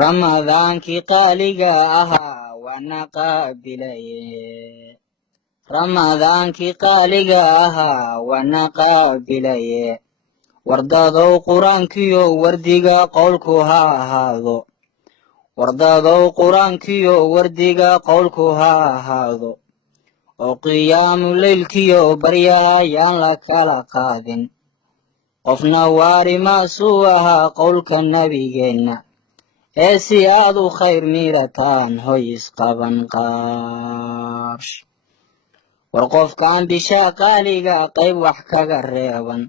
ramadaankii qaaliga ahaa waana qaabilaye ramadaankii qaaliga ahaa waana qaabilaye wardadow qur-aankiyo wardiga qowlku ha ahaado wardadow qur-aankiyo wardiga qowlku ha ahaado oo qiyaamu leylkiyo baryaha yaan la kala qaadin qofna waari maasuu ahaa qowlka nabigeenna ee si aad u khayr miirataan hoy isqaban qaash war qofkaan bishaa qaaliga qayb wax kaga reeban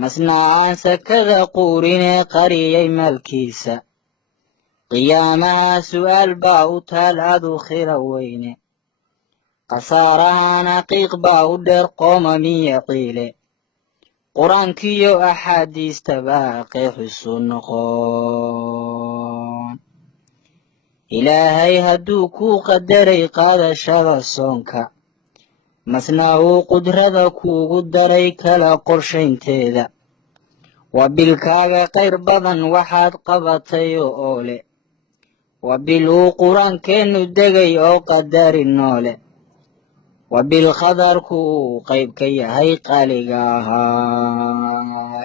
masna aan sakada quurinee qariyay maalkiisa qiyaamaha su'aal baa u taal aad u khira weyne khasaarahan aqiiq baa u dheer qoomamiya qiile qur-aankiyo axaadiista baa qeexisu noqon ilaahay hadduu kuu qadaray qaadashada soonka masna uu qudrada kuugu daray kala qorshaynteeda waa bilkaaga qayr badan waxaad qabatay oo leh waa bil uu qur-aankeennu degay oo qadari noole waa bil khadarku uu qayb ka yahay qaaliga ahaa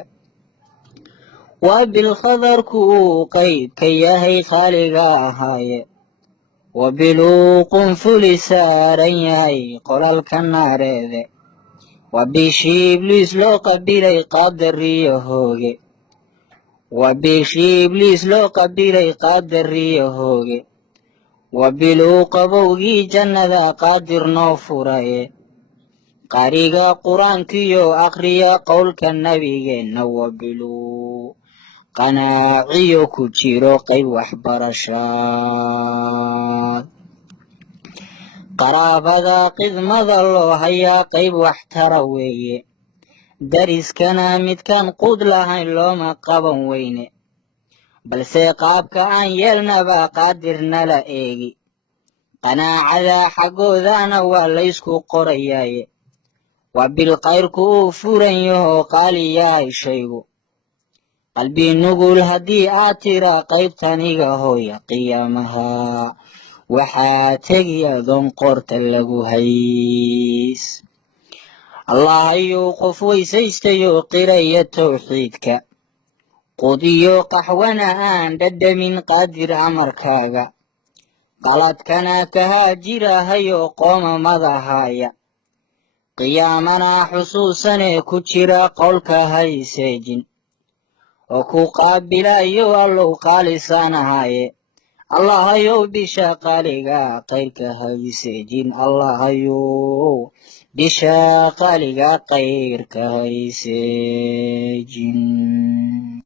waa bil khadarku uu qayb ka yahay qaaliga ahaaye waa bil uu qunfuli saaran yahay qolalka naareede waa bishii ibliis loo qabilay qaadariyo hooge waa bishii ibliis loo qabilay qaadariyo hooge waa bil uu qabowgii jannada qaadir noo furaye qariga qur-aankiyo akhriya qowlka nabigeenna waa biluu qanaaciyo ku jiro qayb waxbarashaad qaraabada qidmada loo hayaa qayb waxtara weeye dariskana midkaan quud lahayn looma qaban weyne balse qaabka aan yeelnaba qaadirnala eegi qanaacada xaggoodana waa laysku qorayaaye waa bil qayrku uu furan yaho qaali yahay shaygu qalbi nugul haddii aad tira qaybtaniga hooya qiyaamaha waxaa tegi adoon qoorta lagu hays allah ayuu qof weysaystayo qiraya tawxiidka qudiyo qaxwana aan dhadhamin qaadir amarkaaga qaladkana ka haajirahayo qoomamadahaaya qiyaamana xusuusanee ku jira qowlka hayseejin oo ku qaabilayo allow qaalisanahaaye allahayow bisha qaaliga qayrka hayseejin allahayow bisha qaaliga qayrka hayseejin